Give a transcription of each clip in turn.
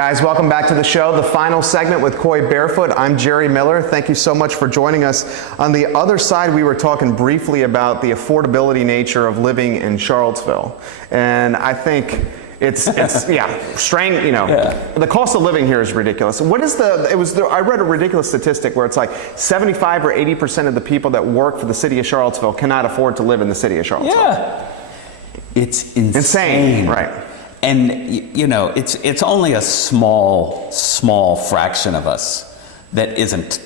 Guys, welcome back to the show, the final segment with Coy Barefoot. I'm Jerry Miller. Thank you so much for joining us. On the other side, we were talking briefly about the affordability nature of living in Charlottesville. And I think it's strange, you know. Yeah. The cost of living here is ridiculous. What is I read a ridiculous statistic where it's like 75 or 80% of the people that work for the city of Charlottesville cannot afford to live in the city of Charlottesville. Yeah. It's insane. Right. And you know, it's only a small fraction of us that isn't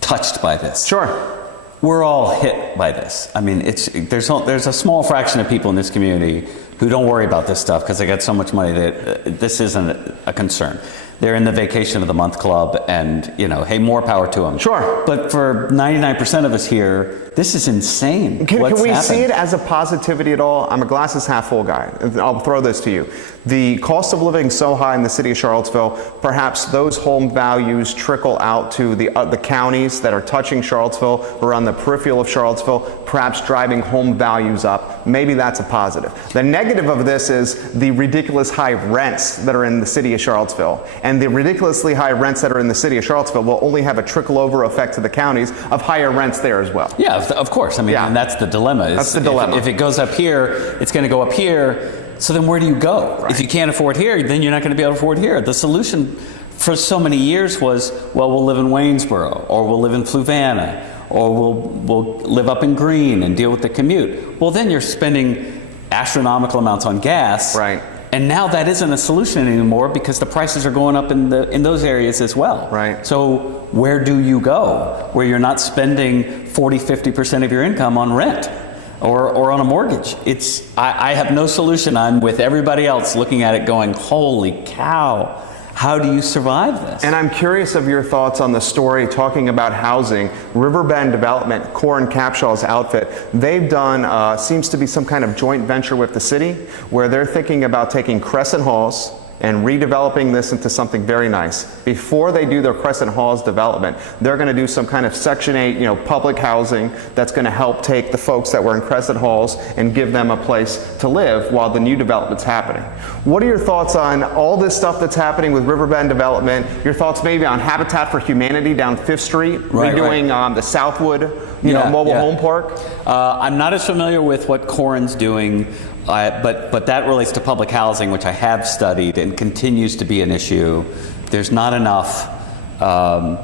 touched by this. Sure. We're all hit by this. I mean, there's a small fraction of people in this community who don't worry about this stuff because they got so much money that this isn't a concern. They're in the vacation of the month club, and you know, hey, more power to them. Sure. But for 99% of us here, this is insane. Can we see it as a positivity at all? I'm a glasses half full guy. I'll throw this to you. The cost of living so high in the city of Charlottesville, perhaps those home values trickle out to the counties that are touching Charlottesville or on the peripheral of Charlottesville, perhaps driving home values up. Maybe that's a positive. The negative of this is the ridiculous high rents that are in the city of Charlottesville. And the ridiculously high rents that are in the city of Charlottesville will only have a trickle-over effect to the counties of higher rents there as well. Yeah, of course. I mean, and that's the dilemma. That's the dilemma. If it goes up here, it's going to go up here. So then where do you go? Right. If you can't afford here, then you're not going to be able to afford here. The solution for so many years was, well, we'll live in Waynesboro, or we'll live in Fluvanna, or we'll live up in Greene and deal with the commute. Well, then you're spending astronomical amounts on gas. Right. And now that isn't a solution anymore because the prices are going up in those areas as well. Right. So where do you go where you're not spending 40–50% of your income on rent or on a mortgage? I have no solution. I'm with everybody else looking at it going, holy cow. How do you survive this? And I'm curious of your thoughts on the story talking about housing. Riverbend Development, Corin Capshaw's outfit, they've done, seems to be some kind of joint venture with the city where they're thinking about taking Crescent Halls and redeveloping this into something very nice. Before they do their Crescent Halls development, they're going to do some kind of Section 8, public housing that's going to help take the folks that were in Crescent Halls and give them a place to live while the new development's happening. What are your thoughts on all this stuff that's happening with Riverbend Development? Your thoughts maybe on Habitat for Humanity down 5th Street, redoing the Southwood mobile home park? I'm not as familiar with what Corin's doing. But that relates to public housing, which I have studied and continues to be an issue. There's not enough, and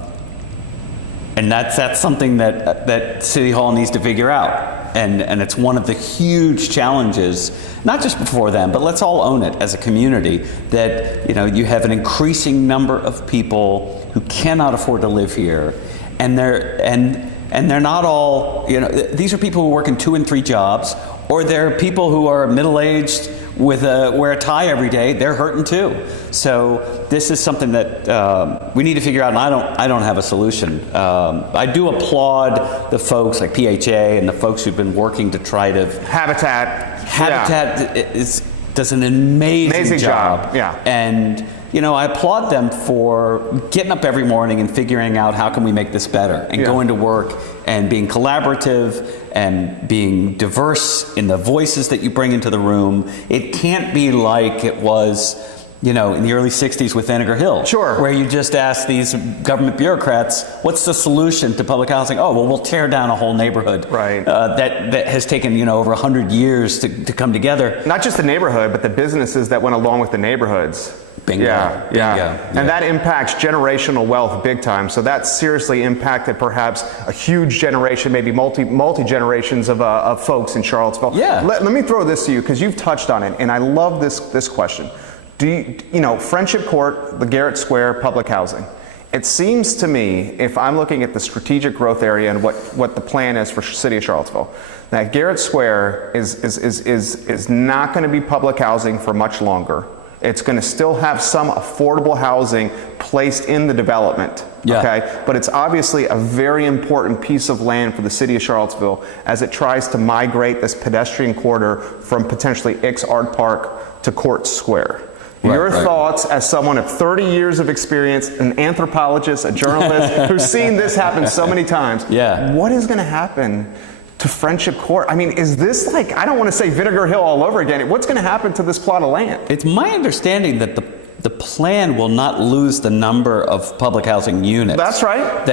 that's something that City Hall needs to figure out. And it's one of the huge challenges, not just before them, but let's all own it as a community, that you have an increasing number of people who cannot afford to live here, and they're not all, these are people who work in 2 and 3 jobs. Or there are people who are middle-aged wear a tie every day. They're hurting too. So this is something that we need to figure out, and I don't have a solution. I do applaud the folks like PHA and the folks who've been working to try to Habitat does an amazing job. Yeah. And I applaud them for getting up every morning and figuring out how can we make this better, and going to work and being collaborative and being diverse in the voices that you bring into the room. It can't be like it was, in the early 60s with Vinegar Hill. Sure. Where you just ask these government bureaucrats, what's the solution to public housing? Oh, well, we'll tear down a whole neighborhood. Right. That has taken, over 100 years to come together. Not just the neighborhood, but the businesses that went along with the neighborhoods. Bingo. Yeah. And that impacts generational wealth big time. So that seriously impacted perhaps a huge generation, maybe multi-generations of folks in Charlottesville. Yeah. Let me throw this to you, because you've touched on it, and I love this question. Friendship Court, the Garrett Square public housing. It seems to me, if I'm looking at the strategic growth area and what the plan is for City of Charlottesville, that Garrett Square is not going to be public housing for much longer. It's going to still have some affordable housing placed in the development, okay? But it's obviously a very important piece of land for the city of Charlottesville as it tries to migrate this pedestrian corridor from potentially Ix Art Park to Court Square. Your thoughts as someone of 30 years of experience, an anthropologist, a journalist, who's seen this happen so many times. What is going to happen to Friendship Court? I mean, is this like, I don't want to say Vinegar Hill all over again. What's going to happen to this plot of land? It's my understanding that the plan will not lose the number of public housing units. That's right.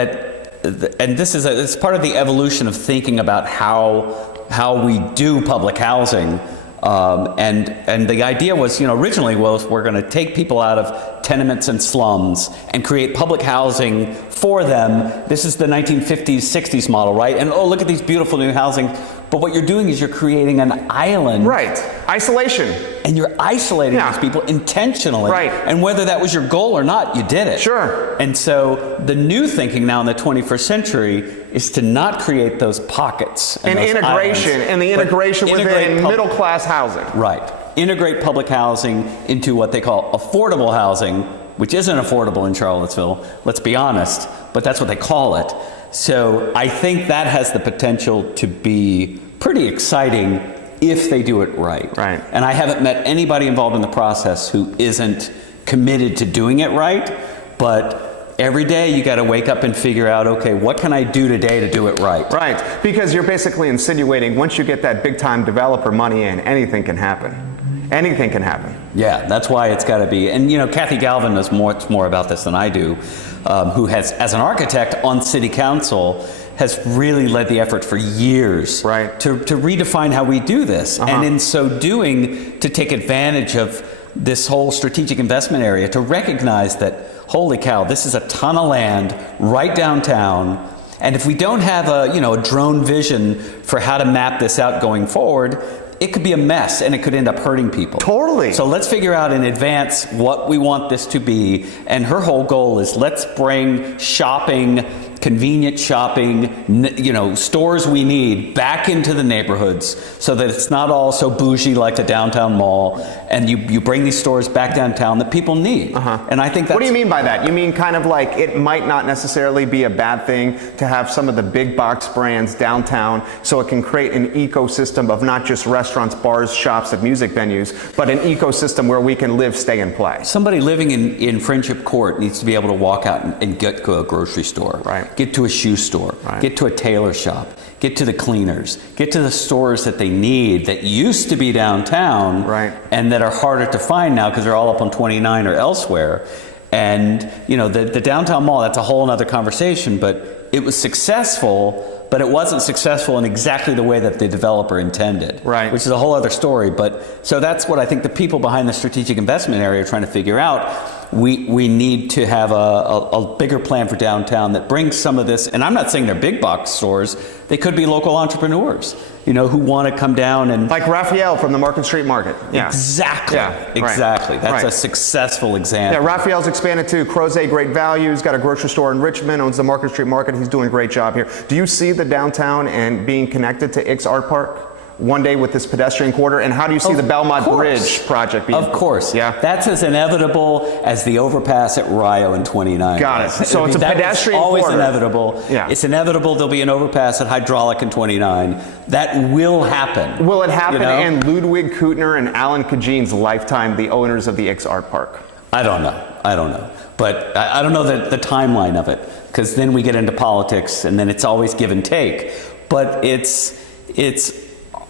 And this is it's part of the evolution of thinking about how we do public housing. And the idea was, originally was we're going to take people out of tenements and slums and create public housing for them. This is the 1950s, 60s model, right? And oh, look at these beautiful new housing. But what you're doing is you're creating an island. Right. Isolation. And you're isolating these people intentionally. Right. And whether that was your goal or not, you did it. Sure. And so the new thinking now in the 21st century is to not create those pockets. And integration. Islands, and the integration within middle class housing. Right. Integrate public housing into what they call affordable housing, which isn't affordable in Charlottesville, let's be honest, but that's what they call it. So I think that has the potential to be pretty exciting if they do it right. Right. And I haven't met anybody involved in the process who isn't committed to doing it right, but every day you got to wake up and figure out, okay, what can I do today to do it right? Right, because you're basically insinuating once you get that big time developer money in, anything can happen. Anything can happen. Yeah, that's why it's got to be. And Kathy Galvin knows much more about this than I do, who has, as an architect on city council, has really led the effort for years to redefine how we do this. And in so doing, to take advantage of this whole strategic investment area, to recognize that, holy cow, this is a ton of land right downtown. And if we don't have a drone vision for how to map this out going forward, it could be a mess and it could end up hurting people. Totally. So let's figure out in advance what we want this to be. And her whole goal is let's bring shopping, convenient shopping, stores we need back into the neighborhoods so that it's not all so bougie like the downtown mall, and you bring these stores back downtown that people need. And I think that's... What do you mean by that? You mean kind of like it might not necessarily be a bad thing to have some of the big box brands downtown so it can create an ecosystem of not just restaurants, bars, shops, and music venues, but an ecosystem where we can live, stay, and play. Somebody living in Friendship Court needs to be able to walk out and get to a grocery store. Get to a shoe store, get to a tailor shop, get to the cleaners, get to the stores that they need that used to be downtown and that are harder to find now because they're all up on 29 or elsewhere. And the downtown mall, that's a whole other conversation, but it was successful, but it wasn't successful in exactly the way that the developer intended, which is a whole other story. But so that's what I think the people behind the strategic investment area are trying to figure out. We need to have a bigger plan for downtown that brings some of this, and I'm not saying they're big box stores, they could be local entrepreneurs, who want to come down and... Like Raphael from the Market Street Market. Exactly. Exactly. That's a successful example. Yeah, Raphael's expanded to Crozet Great Value. He's got a grocery store in Richmond, owns the Market Street Market. He's doing a great job here. Do you see the downtown and being connected to Ix Art Park one day with this pedestrian corridor? And how do you see the Belmont Bridge project being? Of course. That's as inevitable as the overpass at Rio in 29. Got it. So it's a pedestrian always corridor. Inevitable. It's inevitable there'll be an overpass at Hydraulic in 29. That will happen. Will it happen in Ludwig Kutner and Alan Kajine's lifetime, the owners of the Ix Art Park? I don't know. But I don't know the timeline of it, because then we get into politics and then it's always give and take. But it's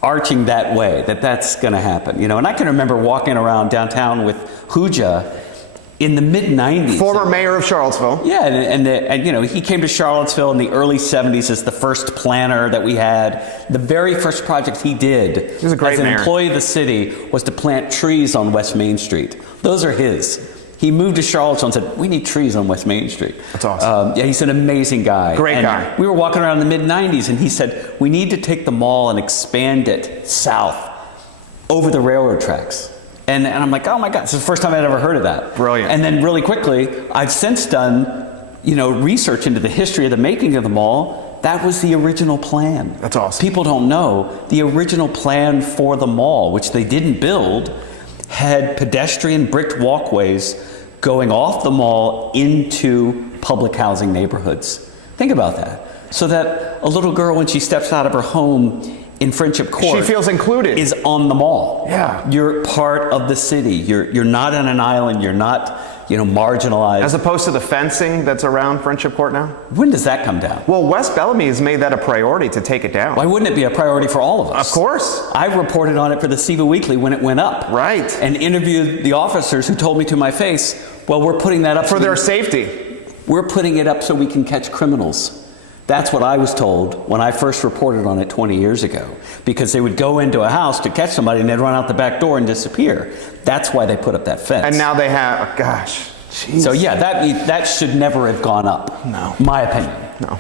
arching that way, that's going to happen, And I can remember walking around downtown with Hooja in the mid-90s. Former mayor of Charlottesville. Yeah, and he came to Charlottesville in the early 70s as the first planner that we had. The very first project he did was a great as an mayor. Employee of the city was to plant trees on West Main Street. Those are his. He moved to Charlottesville and said, we need trees on West Main Street. That's awesome. He's an amazing guy. Great guy. We were walking around in the mid-90s and he said, we need to take the mall and expand it south over the railroad tracks. And I'm like, oh my God, this is the first time I'd ever heard of that. Brilliant. And then really quickly, I've since done, research into the history of the making of the mall. That was the original plan. That's awesome. People don't know the original plan for the mall, which they didn't build, had pedestrian bricked walkways going off the mall into public housing neighborhoods. Think about that. So that a little girl, when she steps out of her home in Friendship Court, she feels included. Is on the mall. Yeah. You're part of the city. You're not on an island. You're not, marginalized. As opposed to the fencing that's around Friendship Court now? When does that come down? Well, West Bellamy has made that a priority to take it down. Why wouldn't it be a priority for all of us? Of course. I reported on it for the CVILLE Weekly when it went up. Right. And interviewed the officers who told me to my face, well, we're putting that up For their safety. We're putting it up so we can catch criminals. That's what I was told when I first reported on it 20 years ago. Because they would go into a house to catch somebody and they'd run out the back door and disappear. That's why they put up that fence. And now they have, gosh. Jeez. So yeah, that should never have gone up. No. My opinion. No.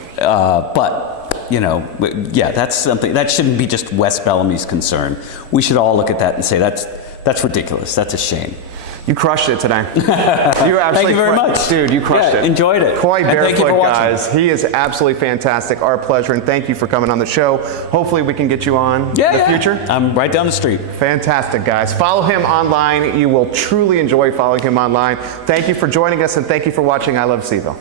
But, yeah, that's something, that shouldn't be just West Bellamy's concern. We should all look at that and say, that's ridiculous. That's a shame. You crushed it today. You absolutely Thank you very much. Dude, you crushed it. Enjoyed it. Coy And thank you Barefoot, for watching. guys. He is absolutely fantastic. Our pleasure, and thank you for coming on the show. Hopefully we can get you on in the future. I'm right down the street. Fantastic, guys. Follow him online. You will truly enjoy following him online. Thank you for joining us, and thank you for watching I Love CVille.